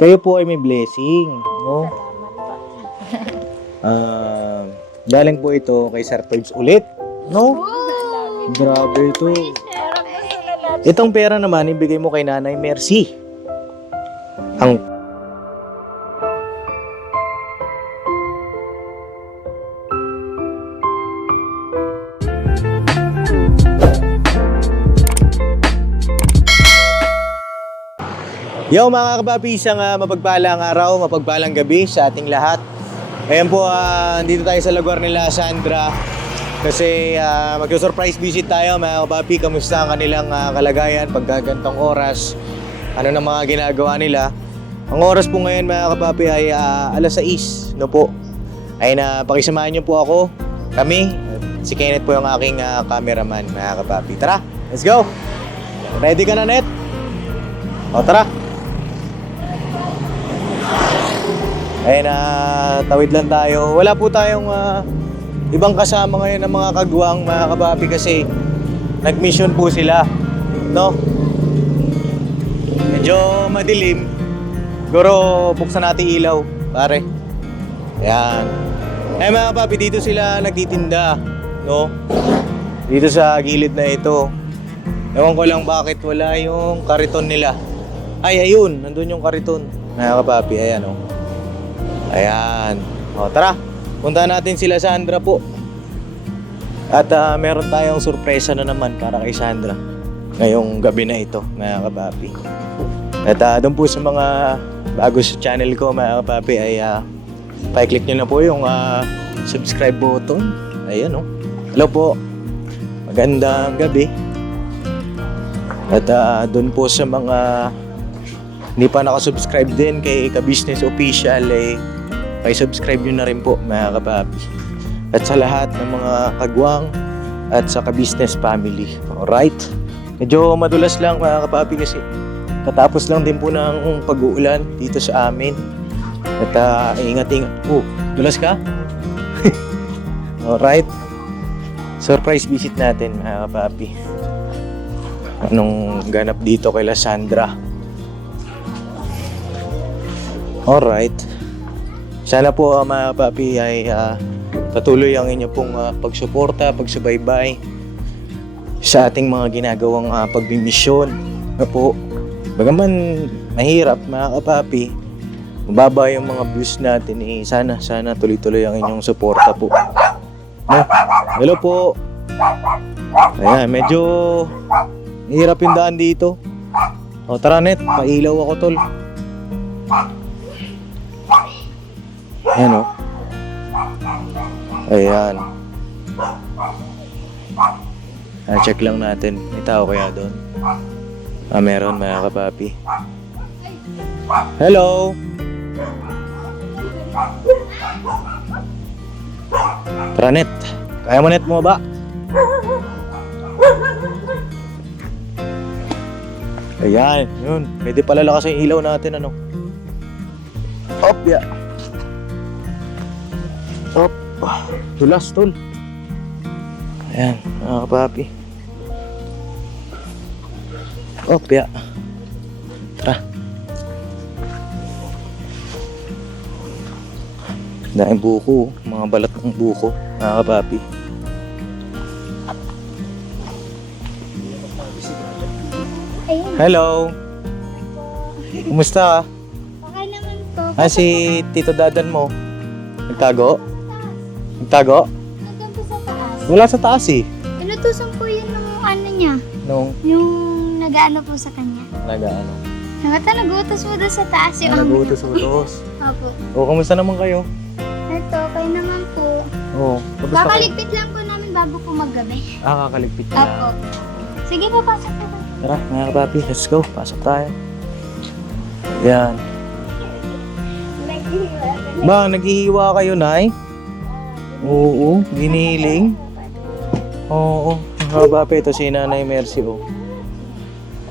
Kayo po ay may blessing, no? Galing po ito kay Sir Torbs ulit, no? Grabe ito. Itong pera naman, ibigay mo kay Nanay Mercy. Ang Yo mga kapapi, isang mapagpalang araw, mapagpalang gabi sa ating lahat. Ayan po, dito tayo sa lugar nila Sandra. Kasi mag-surprise visit tayo mga kapapi. Kamusta ang kanilang kalagayan pagkagantong oras? Ano na mga ginagawa nila? Ang oras po ngayon mga kapapi ay alas 6, no po? Ay pakisamahan niyo po ako, kami. Si Kenneth po yung aking cameraman mga kapapi. Tara, let's go! Ready ka na, Net? O tara! Ayun, tawid lang tayo. Wala po tayong ibang kasama ngayon ng mga kagwang mga kapapi kasi nag-mission po sila, no? Medyo madilim. Siguro buksan natin ilaw, pare. Ayan. Ay mga kapapi, dito sila nagtitinda, no? Dito sa gilid na ito. Ewan ko lang bakit wala yung kariton nila. Ay, ayun, nandun yung kariton. Mga kapapi, ayan o. Ayan. O, tara. Punta natin sila Sandra po. At meron tayong sorpresa na naman para kay Sandra ngayong gabi na ito, mga kapapi. At doon po sa mga bago sa channel ko, mga kapapi, ay pa-click nyo na po yung subscribe button. Ayan o. Hello po. Magandang gabi. At doon po sa mga hindi pa nakasubscribe din kay Ka-Business Official, subscribe nyo na rin po mga kapapi. At sa lahat ng mga kagwang at sa Ka-Business family. Alright? Medyo madulas lang mga kapapi kasi katapos lang din po ng pag-uulan dito sa amin. At ingat-ingat. Dulas ka? Alright? Surprise visit natin mga kapapi. Anong ganap dito kay Sandra? Alright. Sana po mga papi ay patuloy ang inyo pong pagsuporta, pagsubaybay sa ating mga ginagawang pagbimisyon. Na po, bagaman mahirap mga kapapi, mababa yung mga views natin, sana tuloy-tuloy ang inyong suporta po. No? Hello po. Ayan, medyo mahirap yung daan dito. O tara Net, pailaw ako tol. Ayan o. Ayan. Check lang natin. May tao kaya doon? Meron mga kapapi. Hello! Tara Net. Kaya mo Net mo ba? Ayan, yun. Pwede pala lakas yung ilaw natin, ano? Hop, ya. Hop. Dulas, tol. Ayan, mga kapapi. Hop, ya. Tara. Daing buko, mga balat ng buko, mga kapapi. Hello. Kumusta? Okay naman po. Si Tito Dadan mo. Nagtago? Nagtago? Nandun po sa taas. Wala sa taas eh. Inutusan po yun ng ano niya. Yung nag-ano po sa kanya. Nag-ano? Nakata nag-utos mo doon sa taas yung Nag-utos-utos. Opo. Kumusta naman kayo? Ito, okay naman po. Kumusta kayo? Kakaligpit lang po namin bago po maggabi. Kakaligpit na. Opo. Sige po, pasok po. Tara, mga kapapi, let's go. Pasok tayo. Yan. Ba, naghihiwa kayo, Nay? Oo, giniling. Oo, mga kapapi, ito si Nanay Mercy, oh.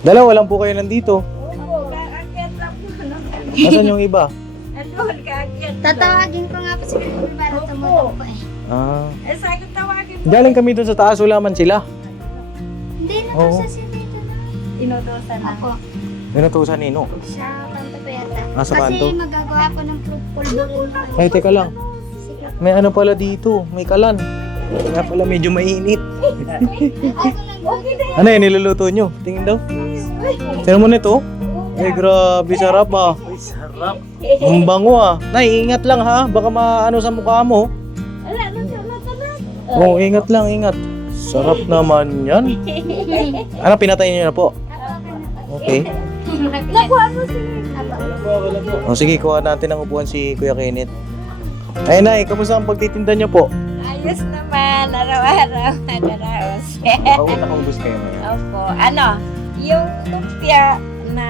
Dalawa lang po kayo nandito. Nasaan yung iba? Tatawagin ko nga po si Pipi para tumulong po eh. Galing kami doon sa taas, wala man sila. Hindi na Oo. po sa dito na. Inutusan na. Ako. Inutusan nino. Sa kanto po yata. Sa Kasi kanto. magagawa ko ng fruit pulburin. Ay, teka lang. May ano pala dito. May kalan. Kaya pala medyo mainit. Ano yan, niluluto nyo? Tingin daw. Tingnan mo nito. Ay, grabe, sarap ah. Sarap. Ang bango ah. Nay, ingat lang ha. Baka maano sa mukha mo. Oo, ingat lang, ingat. Sarap naman yan. Ano, pinatay nyo na po? Okay. Nakuha mo si O sige, kuha natin ang upuan si Kuya Kenneth. Ay, Nay, kamusta ang pagtitinda nyo po? Ayos naman, araw-araw, nadaraos. Nakaubos kayo ngayon. Opo, yung lumpia na,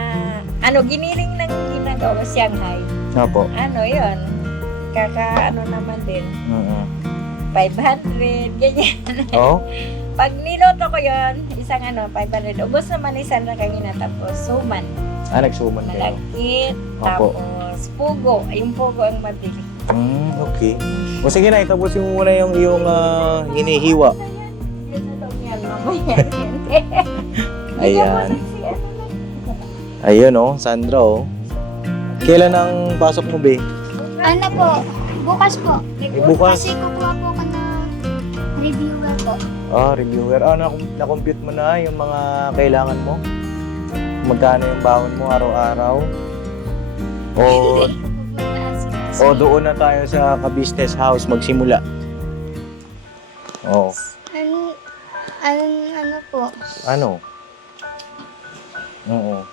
giniling ng ginagawa Shanghai. Opo. Yun, naman din, Oo. 500, ganyan. Oo? Pag niloto ko yun, isang 500, ubos naman isang na kanina, tapos suman, Nagsuman kayo. malagkit, Opo. tapos pugo, yung pugo ang mabili. Okay. O sige na, itapusin mo muna yung iyong hinihiwa. Yun na daw yan, mamaya. Ayan. Ayun oh, Sandra oh. Kailan ang pasok mo, be? Ano po? Bukas po. Bukas. Kasi kukuha po ako ng reviewer po. Reviewer. Na-compute mo na yung mga kailangan mo? Magkano yung baon mo araw-araw? O doon na tayo sa ka-business house magsimula. Oh. Ano po? Ano? Oo.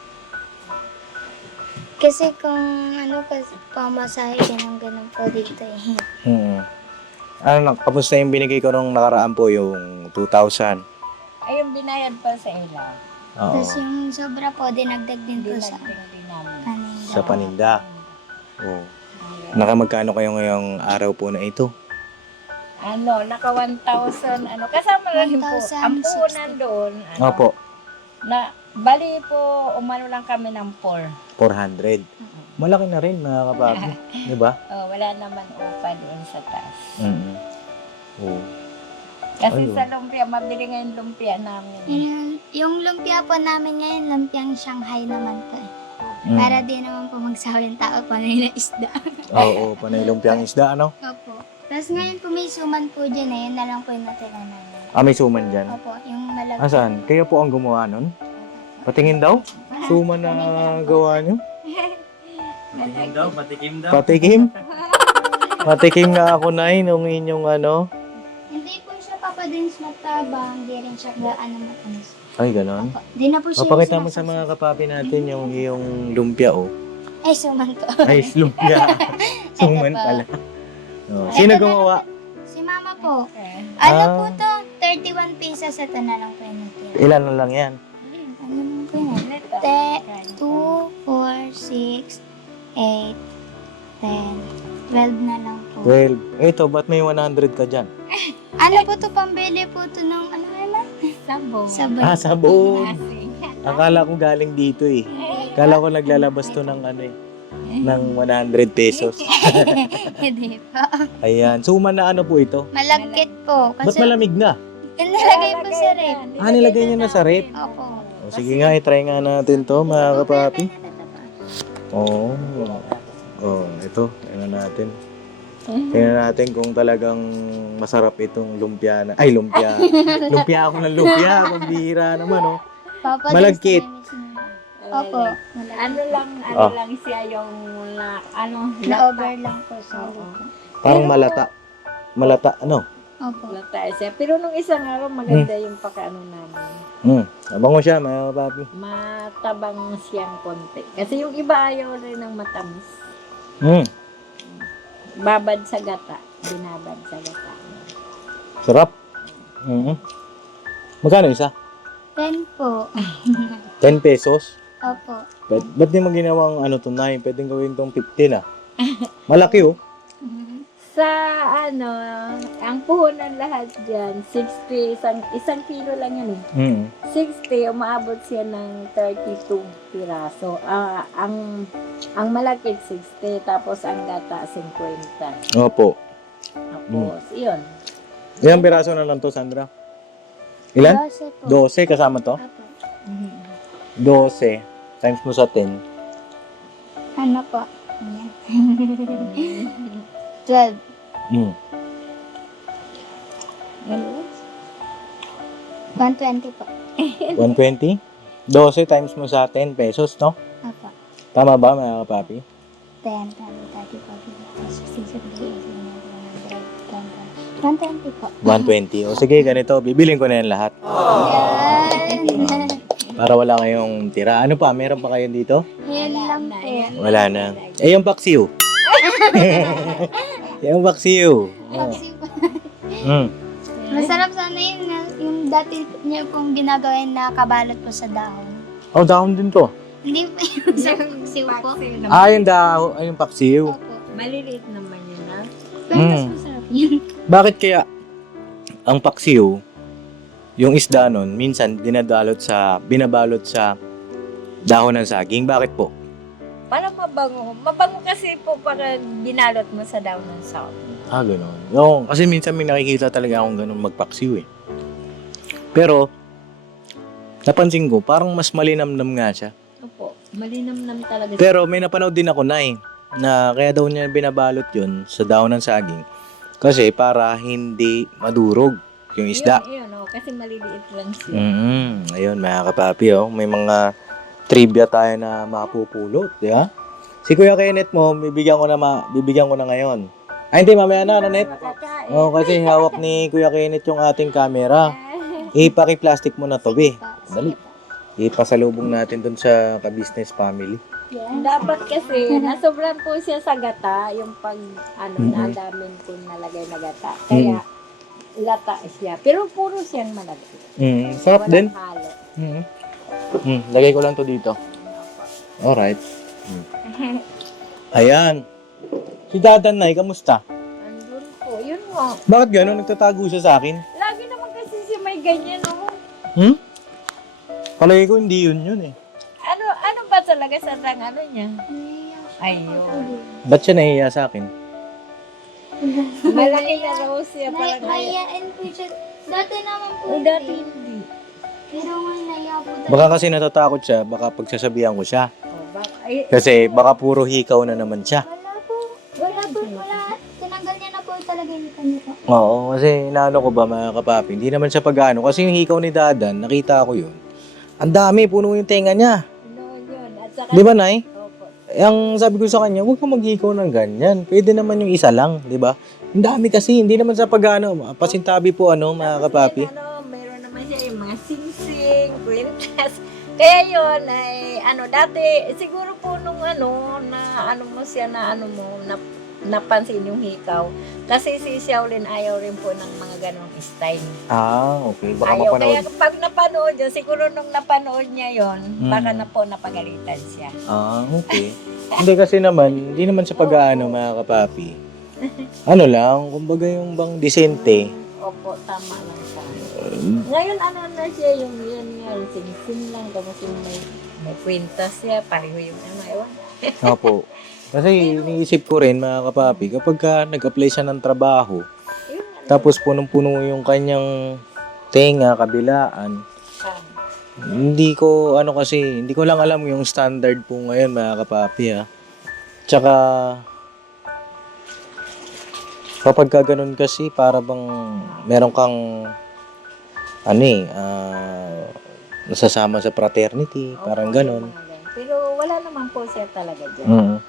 Kasi kung kasi pamasahe ganun po dito eh. Kamusta yung binigay ko nung nakaraan po, yung 2,000? Ay, yung binayad pa sa ilaw. Oo. Tapos yung sobra po, dinagdag din po sa Dinagdag din namin. paninda. Sa paninda. Oo. Nakamagkano kayo ngayong araw po na ito? Naka 1,000, kasama na rin po. 1,060. Ang puhunan doon, Opo. bali po, lang kami ng 4. 400. Malaki na rin, mga kapapi. Di ba? Wala naman upa doon sa taas. Oo. Kasi Ayun. sa lumpia, mabili ngayon lumpia namin. Yung lumpia po namin ngayon, lumpiang Shanghai naman po eh. Mm. Para di naman po magsawa yung tao panay na isda. Oo, panay lumpiang isda, ano? Opo. Tapos ngayon po may suman po dyan eh, yun na lang po yung natira namin. May suman dyan. Opo, yung malagay. Saan? Kayo po ang gumawa nun? Patingin daw? Suman na gawa nyo? Patikim daw, patikim daw. Patikim? Patikim nga ako na nung inyong Hindi po siya papadins matabang, hindi rin siya matamis. Ay, ganon. Opo, di na po siya Papakita mo sa mga kapapi natin yung iyong lumpia, oh. Ay, suman to. Ay, lumpia. Suman Ito po. pala. Oh. Sino gumawa? Si mama po. Ah. Ano po to? 31 pesos ito na lang po yung natira. Ilan na lang yan? Ano naman po yun? 2, 4, 6, 8, 10, 12 na lang po. 12. Ito, ba't may 100 ka dyan? Ano po to? Pambili po to ng ano naman? Sabon. Sabon. Sabon. Asin. Akala ko galing dito eh. Akala ko naglalabas to ng ng 100 pesos. Hindi po. Ayan. Suman na ano po ito? Malagkit po. Ba't Kasi malamig na? nilagay po sa rep. Nilagay niya na sa rep? Opo. O, sige nga, i-try nga natin to, mga kapapi. Oo. Ito. Tingnan natin. Tingnan natin kung talagang masarap itong lumpia na... Ay, lumpia. Lumpia ako ng lumpia. Kung bihira naman, oh. Papa, Malagkit. Opo. Ano Ah. lang siya yung Na-over lang po sa Parang malata. Malata, ano? Opo. lata siya. Pero nung isang araw, maganda yung pakaano namin. Abango siya, mga kapapi. Matabang siyang konti. Kasi yung iba ayaw rin ng matamis. Babad sa gata. Binabad sa gata. Sarap. Magkano isa? 10 po. 10 pesos? Opo. Ba't di mo ginawang tunay? Pwedeng gawin tong 15 ah. Malaki oh. Sa ang puhunan lahat dyan, 60, isang kilo lang yan eh. 60, umaabot siya ng 32 piraso. Ang malaki 60, tapos ang gata 50. Opo. Tapos, yun. Ilang piraso na lang to, Sandra? Ilan? 12 po. 12 kasama to? Opo. 12 times mo sa 10. Ano po? Ayan. 12. Mm. 120 po. 120? 12 times mo sa 10 pesos, no? Opo. Tama ba, mga kapapi? 10, 20, 30, 40, 50, 60, 70, 80, 120 po. 120. O sige, ganito. Bibilin ko na yan lahat. Yan. Para wala kayong tira. Ano pa? Meron pa kayo dito? Yan lang po. Wala na. Eh, yung paksiw. Yung paksiw. Oh. Mm. Masarap sana yun. Yung dati niyo pong ginagawin na kabalot po sa dahon. Oh, dahon din to. Hindi po yung sa paksiw po. Ah, yung dahon. Ay, yung paksiw. Opo. Maliliit naman yun, ha? Pero mas masarap yun. Bakit kaya ang paksiw, yung isda nun, minsan binabalot sa dahon ng saging? Bakit po? Para mabango. Mabango kasi po pag binalot mo sa daw ng saging. Ah, gano'n. No, kasi minsan may nakikita talaga akong gano'n magpaksiw eh. Pero, napansin ko, parang mas malinamnam nga siya. Opo, malinamnam talaga. Pero may napanood din ako na kaya daw niya binabalot yun sa dahon ng saging. Kasi para hindi madurog yung isda. Yun, kasi maliliit lang siya. Ayun, mga kapapi, may mga trivia tayo na mapupulot, di ba? Si Kuya Kenneth mo, bibigyan ko na ngayon. Ay, hindi, mamaya na, Nanette. Oo, kasi hawak ni Kuya Kenneth yung ating camera. Ipaki-plastic mo na to, be. Dali. Ipasalubong natin dun sa ka-business family. Dapat kasi, nasobran po siya sa gata, yung pag, nadamin ko nalagay na gata. Kaya, lata siya. Pero puro siyang malagay. Sarap Walang din. halo. Lagay ko lang to dito. Alright. Ayan. Si Dadan Nay, kamusta? Andun po, yun mo. Bakit gano'n? Nagtatago siya sa akin? Lagi naman kasi siya may ganyan, Palagi ko hindi yun eh. Ano ba talaga sa ano niya? Ayun. Ba't siya nahiya sa akin? Malaki na raw siya parang Mayayain po siya. Dati naman po. dati hindi. Pero ngayon naya po dati. Baka kasi natatakot siya, baka pagsasabihan ko siya. Ay, Kasi baka puro hikaw na naman siya. Wala po. Tinanggal niya na po talaga yung kanya po. Oo, kasi inaano ko ba mga kapapi, hindi naman siya pag-ano. Kasi yung hikaw ni Dadan, nakita ko yun. Ang dami, puno yung tenga niya. yun. At saka, Di ba, Nay? Opo. Ang sabi ko sa kanya, huwag kang maghikaw ng ganyan. Pwede naman yung isa lang, di ba? Ang dami kasi, hindi naman sa pag-ano. Pasintabi po, mga kapapi. Meron naman siya yung mga singsing, kwintas. Kaya yun, ay, dati, siguro po nung mo siya napansin yung hikaw. Kasi si Shaolin ayaw rin po ng mga ganong style. Ah, okay. Baka Ayaw. mapanood. Kaya pag napanood yun, siguro nung napanood niya yun, baka na po napagalitan siya. Ah, okay. Hindi kasi naman, hindi naman sa pag-ano, mga kapapi. Ano lang, kumbaga yung bang disente. Opo, tama lang siya. Ngayon, na siya yung sing-sing lang, tapos yung may kwintas siya, pareho yung ewan. Opo. Kasi iniisip ko rin, mga kapapi, kapag nag-apply siya ng trabaho, Yun, tapos punong-puno yung kanyang tenga, kabilaan, hindi ko lang alam yung standard po ngayon, mga kapapi, Tsaka, kapag ka ganun kasi, para bang meron kang, nasasama sa fraternity, parang ganun. Pero wala naman po siya talaga dyan.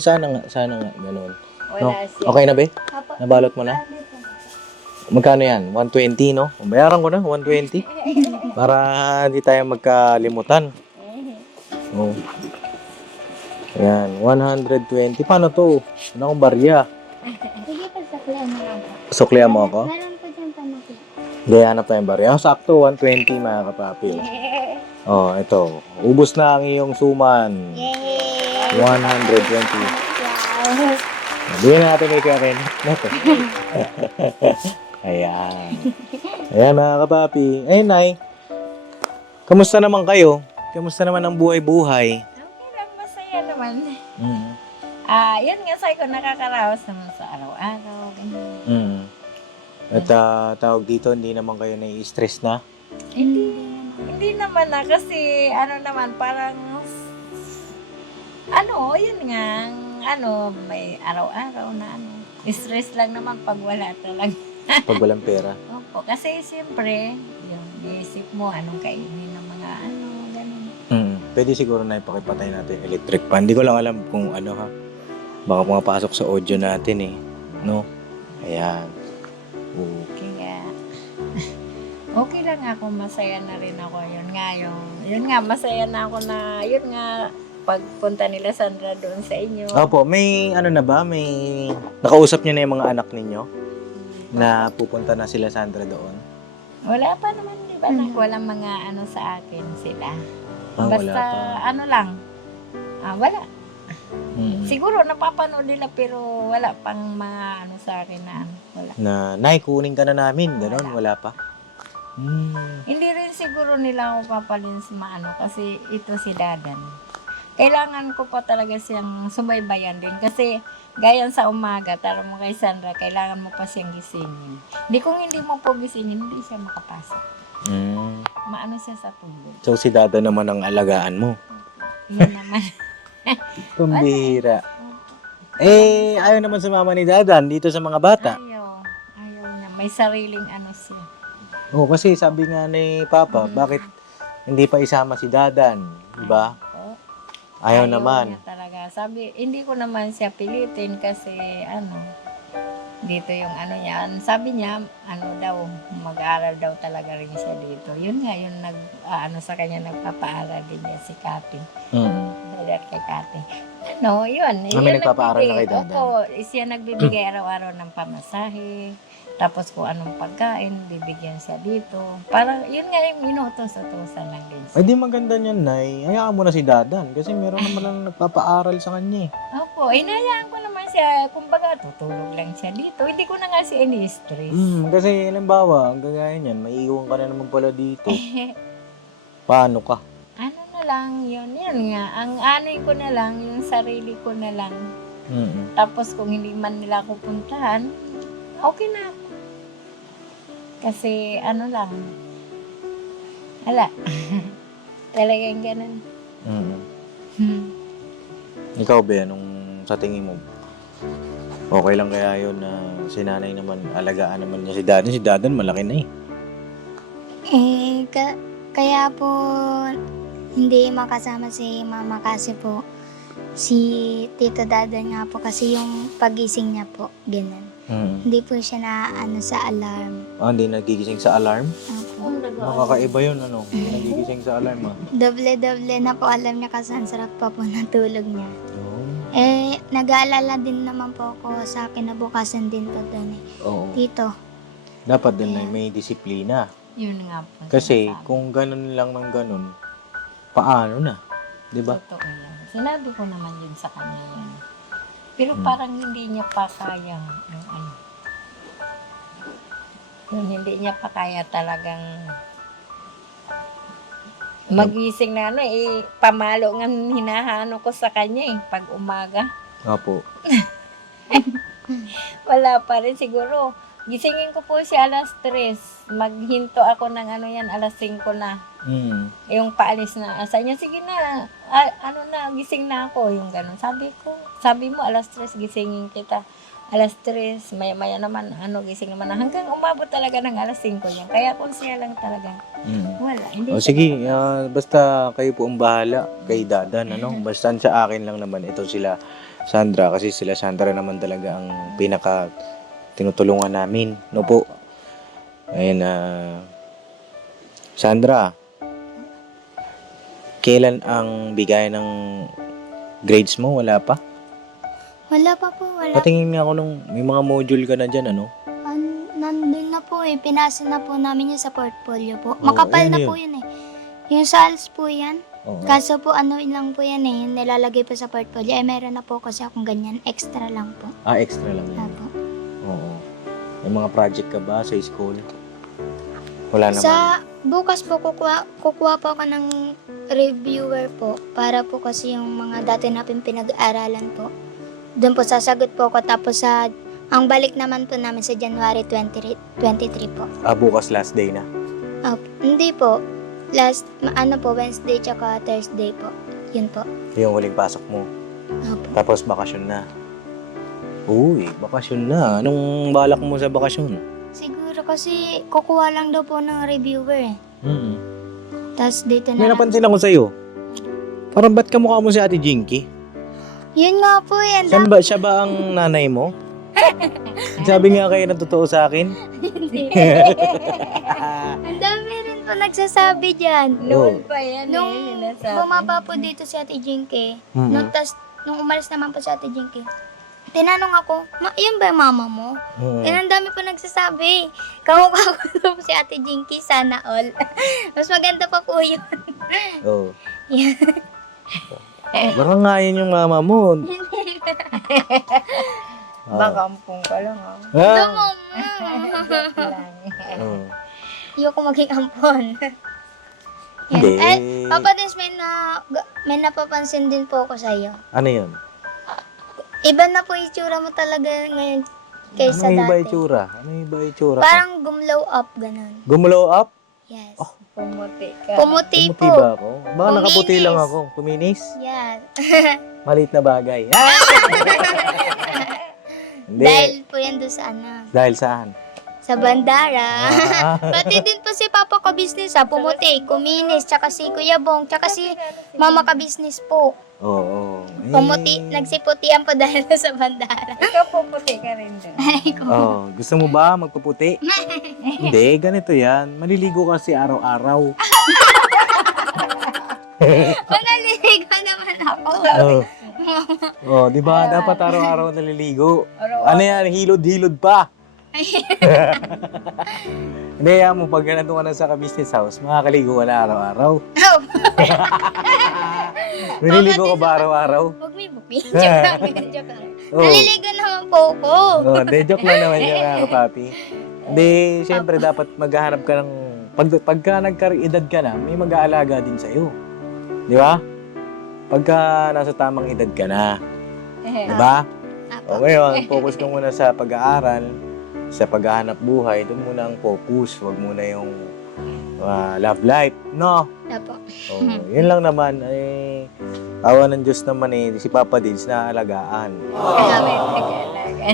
Sana nga, ganun. Wala siya. Okay na, be? Apo. Nabalot mo na? Magkano yan? 120, no? Bayaran ko na, 120. Para hindi tayo magkalimutan. Oh. Ayan, 120. Paano to? Ano akong barya? Sige pa, saklan mo lang po. Suklihan mo ako? Meron po dyan panakit. Hindi, hanap tayong barya. Sakto, 120, mga kapapi. Oh, ito. Ubus na ang iyong suman. Yay! 120. Bigyan natin kay Karen. Ayan. Ayan, mga kapapi. Ayun, Nay. Kamusta naman kayo? Kamusta naman ang buhay-buhay? Okay lang, masaya naman. Mm. Yun nga sabi ko, nakakaraos naman sa araw-araw. ganyan. At tawag dito, hindi naman kayo nai-stress na? Hindi naman kasi naman, parang Yun nga, may araw-araw na stress lang naman pag wala talaga. Pag walang pera. Opo, kasi siyempre, yung iisip mo, anong kainin ng mga ganun. Pwede siguro na ipakipatay natin yung electric fan. Hindi ko lang alam kung ano ha. Baka pumapasok sa audio natin eh. No? Ayan. Kaya, okay lang ako, masaya na rin ako. Yun nga, masaya na ako na, yun nga, pagpunta nila Sandra doon sa inyo. Opo, may ano na ba? May nakausap niyo na yung mga anak ninyo? Na pupunta na sila Sandra doon? Wala pa naman, di ba? Walang mga sa akin sila. Wala Basta, pa. wala. Mm. Siguro napapanood nila pero wala pang mga sa akin na wala. Na, Nay, kunin ka na namin. Ganon, wala pa. Hindi rin siguro nila ako papalin sa kasi ito si Dadan. Kailangan ko pa talaga siyang subaybayan din kasi gaya sa umaga, tara mo kay Sandra, kailangan mo pa siyang gisingin. Kung hindi mo po gisingin, hindi siya makapasok. Siya sa tulog. So, si Dada naman ang alagaan mo. Yun naman. Kumbira. Ayaw naman sa mama ni Dadan dito sa mga bata. Ayaw niya. May sariling siya. Oo, kasi sabi nga ni Papa, bakit hindi pa isama si Dadan? Diba? Ayaw naman. Niya talaga. Sabi, hindi ko naman siya pilitin kasi dito yung niya. Sabi niya, daw, mag-aaral daw talaga rin siya dito. Yun nga, yung sa kanya nagpapaaral din niya si Kati. Dahil kay Kati. Yun. May nagpapaaral na kay Dadan? Oo, siya nagbibigay araw-araw ng pamasahe. Tapos kung anong pagkain, bibigyan siya dito. Parang, yun nga yung inutos-utosan lang din siya. Ay, di maganda niyan, Nay. Hayaan mo na si Dadan kasi meron naman lang nagpapaaral sa kanya eh. Opo, inayaan ko naman siya. Kumbaga, tutulog lang siya dito. Hindi ko na nga siya ini-stress. Kasi, halimbawa, ang gagaya niyan, may iwan ka na naman pala dito. Paano ka? Na lang, yun nga. Ang ko na lang, yung sarili ko na lang. Tapos kung hindi man nila ako puntahan, okay na ako. Kasi lang. Wala. Talagang ganun. Ikaw, Be, anong sa tingin mo? Okay lang kaya yun na si nanay naman, alagaan naman niya si Dadan. Si Dadan malaki na eh. Kaya po, hindi makasama si mama kasi po, si Tito Dadan nga po kasi yung pagising niya po, ganun. Hindi po siya na sa alarm. Hindi nagigising sa alarm? Opo. Nakakaiba yun, Hindi nagigising sa alarm, Doble-doble na po alam niya kasi ang sarap pa po natulog niya. Oo. Nag-aalala din naman po ako sa kinabukasan din po doon eh. Oo. Tito. Dapat din na may disiplina. Yun nga po. Kasi kung ganun lang ng ganun, paano na? Diba? Totoo yan. Sinabi ko naman yun sa kanya yan. Pero parang hindi niya pa kaya yung hindi niya pa kaya talagang magising na pamalo nga hinahano ko sa kanya pag umaga. Opo. Wala pa rin siguro. Gisingin ko po siya alas 3. Maghinto ako ng alas 5 na. Yung paalis na asa niya, sige na, gising na ako. Yung ganun. Sabi mo alas 3 gisingin kita. Alas 3, maya-maya naman, gising naman na. Hanggang umabot talaga ng alas 5 yan. Kaya kung siya lang talaga, wala. Hindi Sige, basta kayo po ang bahala kay Dadan, Basta sa akin lang naman, ito sila Sandra, kasi sila Sandra naman talaga ang pinaka tinutulungan namin, no po? Ayun, Sandra, kailan ang bigay ng grades mo? Wala pa? Wala pa po, wala. Patingin nga ako may mga module ka na dyan, Nandun na po pinasa na po namin yun sa portfolio po. Oo, Makapal ayan na yun. po yun Yung SALS po yan. Oo. Kaso po lang po yan nilalagay po sa portfolio. Meron na po kasi akong ganyan, extra lang po. Extra lang yan. Apo. Oo. May mga project ka ba sa school? Wala naman. Sa bukas po kukuha po ako ng reviewer po para po kasi yung mga dati natin pinag-aaralan po. Doon po sasagot po ako tapos ang balik naman po namin sa January 23 po. Bukas last day na. Hindi po. Last, Wednesday tsaka Thursday po. Yun po. Yung huling pasok mo. Tapos bakasyon na. Uy, bakasyon na. Anong balak mo sa bakasyon? Siguro kasi kukuha lang daw po ng reviewer eh. Mm. Tapos dito May na lang. napansin ako sa'yo. Parang ba't kamukha mo si Ate Jinky? Yun nga po eh. Siya ba ang nanay mo? Sabi nga kayo ng totoo sa akin. Ang dami rin po nagsasabi dyan. Noon pa yan Nung sinasabi. bumaba po dito si Ate Jinky, Mm. nung umalis naman po si Ate Jinky, tinanong ako, yun ba yung mama mo? Mm. Eh, ang dami po nagsasabi. Kamukha ko daw po si Ate Jinky, sana all. Mas maganda pa po yun. Oh. Yan. Baka nga yun yung mama mo. Baka ampong ka lang ah. Ito, Ah. mama. Oh. Ayoko maging ampon. Yan. Hindi. Eh, Papa Dins, may napapansin din po ako sa'yo. Ano yun? Iba na po itsura mo talaga ngayon kaysa Ano yung iba dati. itsura? Ano yung iba itsura? ko? Parang gumlow up, ganun. Gumulaw up? Yes. Oh. Pumuti ka. Pumuti Pumuti po. ba ako? Baka nakaputi Kuminis. lang ako. Kuminis? Yan. Maliit na bagay. Ah! Hindi. Dahil po yan doon sa ano, Dahil saan? sa bandara. Ah. Pati din po si Papa ka business ha, pumuti, kuminis, tsaka si Kuya Bong, tsaka si Mama ka business po. Oo. Pumuti, nagsiputian po dahil sa bandara. Ikaw pumuti ka rin doon. Oh, gusto mo ba magpuputi? Hindi, ganito yan. Maliligo kasi araw-araw. Manaliligo naman ako. Oh. Oh, di ba? Dapat araw-araw naliligo. Ano yan? Hilod-hilod pa. Hindi, yan mo. Pag nandun ka na sa business house, makakaligo ka na araw-araw. Oh, Naliligo ka ba araw-araw? Huwag may bupi. Joke lang, joke lang. Oh. Naliligo naman po ako. Oh, hindi, joke lang naman yun, mga kapapi. Hindi, syempre dapat maghahanap ka ng... Pagka nagka-edad ka na, may mag-aalaga din sa'yo. Di ba? Pagka nasa tamang edad ka na. Di ba? O ngayon, focus ka muna sa pag-aaral, sa paghahanap buhay. Doon muna ang focus. Huwag muna yung love life. No? Apo. O, yun lang naman. Eh, awa ng Diyos naman eh, si Papa Dins na alagaan.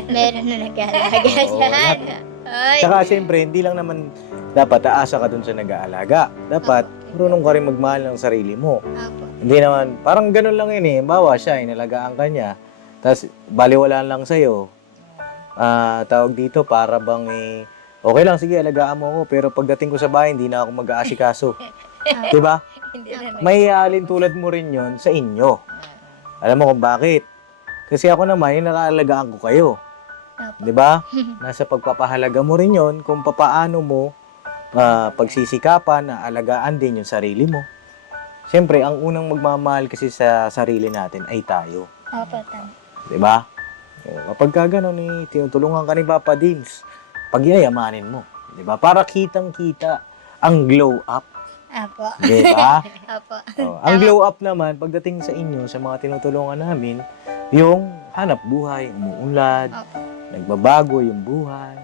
Meron na nag-aalaga dyan. Ay. Tsaka siyempre, hindi lang naman dapat aasa ka dun sa nag-aalaga. Dapat, marunong ka rin magmahal ng sarili mo. Apo. Hindi naman, parang ganun lang yun eh. Bawa siya, inalagaan ka niya. Tapos, baliwalaan lang sa'yo. Tawag dito, para bang eh, okay lang, sige, alagaan mo ako. Pero pagdating ko sa bahay, hindi na ako mag-aasikaso. Diba? May alin tulad mo rin yon sa inyo. Alam mo kung bakit? Kasi ako naman, inaalagaan ko kayo. Di ba? Nasa pagpapahalaga mo rin yon kung papaano mo pagsisikapan na alagaan din yung sarili mo. Siyempre, ang unang magmamahal kasi sa sarili natin ay tayo. Apo, tama. Di ba? Kapag ka gano'n, tinutulungan ka ni Papa Dins, pagyayamanin mo. Di ba? Para kitang-kita ang glow up. Apo. Di ba? Apo. Ang glow up naman, pagdating sa inyo, sa mga tinutulungan namin, yung hanap buhay, umuunlad, Apo. nagbabago yung buhay,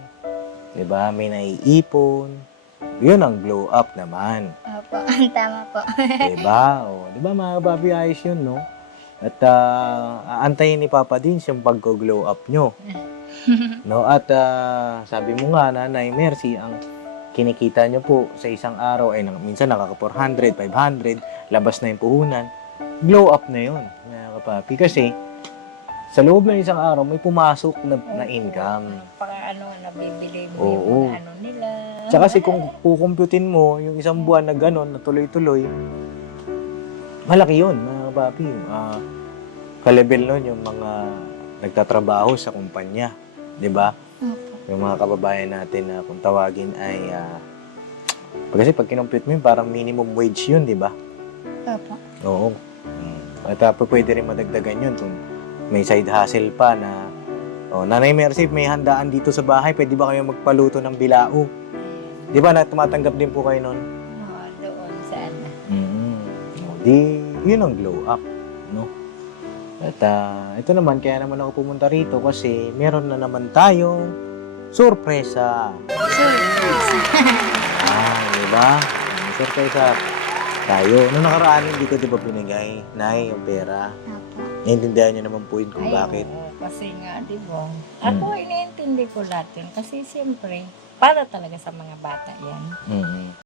di ba? May naiipon. Yun ang glow up naman. Opo, tama po. Di ba? O, di ba mga babi, ayos yun, no? At aantayin ni Papa Dins yung pag-glow up nyo. No? At sabi mo nga, Nanay Mercy, ang kinikita nyo po sa isang araw ay minsan nakaka 400, 500, labas na yung puhunan. Glow up na yun, mga kapapi. Kasi sa loob ng isang araw, may pumasok na income. Pang ano, nabibili mo Oo. yung mga ano nila. Tsaka kasi kung kukumputin mo yung isang buwan na gano'n, na tuloy-tuloy, malaki yun, mga kapapi. Ka-level nun yung mga nagtatrabaho sa kumpanya. Di ba? Opo. Yung mga kababayan natin na kung tawagin ay... kasi pag kinumpute mo yun, parang minimum wage yun, di ba? Opo. Oo. At pwede rin madagdagan yun kung may side hustle pa na... Nanay Mercy, may handaan dito sa bahay, pwede ba kayo magpaluto ng bilao? Di ba na tumatanggap din po kayo nun? Doon sana. Di, yun ang glow up, no? At ito naman, kaya naman ako pumunta rito kasi meron na naman tayong sorpresa. Di ba? May sorpresa tayo. Noong nakaraan, hindi ko di ba binigay, Nay, yung pera? Opo. Naiintindihan niyo naman po yun kung bakit. oo, kasi nga, di ba? Ako, iniintindi ko natin. Kasi siyempre, para talaga sa mga bata yan. Mm.